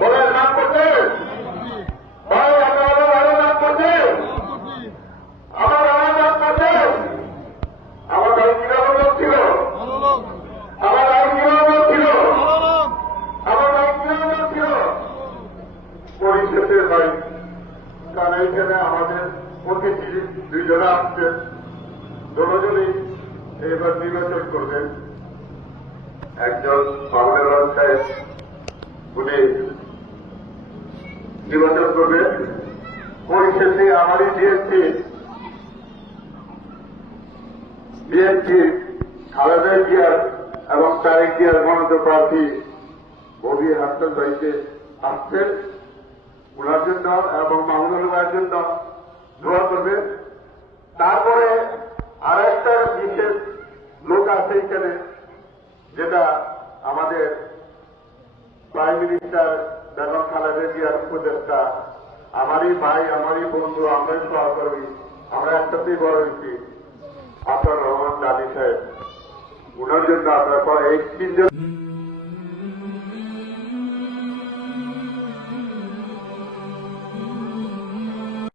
বলেন নাম করছে ভাই, আপনারা ভালো নাম করছে, আমার আমার নাম করছে। আমার ভাই কিরকম লোক ছিল, আমার ভাই কিরকম লোক ছিল, আমার ভাই কিরকম লোক ছিল পরিশেষে ভাই। কারণ এইখানে আমাদের অতিথি দুইজনে আসছেন, দুজনেই এবার নির্বাচন করবেন। একজন মাহমুদুর সাহেব, উনি নির্বাচন করবেন। পরিশেষে আমারই বিএনপি খালেদা জিয়ার এবং তারেক জিয়ার মনোনীত প্রার্থী ববি হাসান ভাইকে আসছেন, ওনার জন্য এবং মাহমুদুল ভাইয়ের জন্য দোয়া করবে। তারপরে আরেকটা বিশেষ লোক আছে এখানে, যেটা আমাদের প্রাইম মিনিস্টার বেগম খালেদা জিয়ার উপদেষ্টা, আমারই ভাই, আমারই বন্ধু, আমরাই সহকর্মী, আমরা একসাথেই বড় হয়েছি, আপনার রহমান দাদি সাহেব। ওনার জন্য আপনার এই তিনজন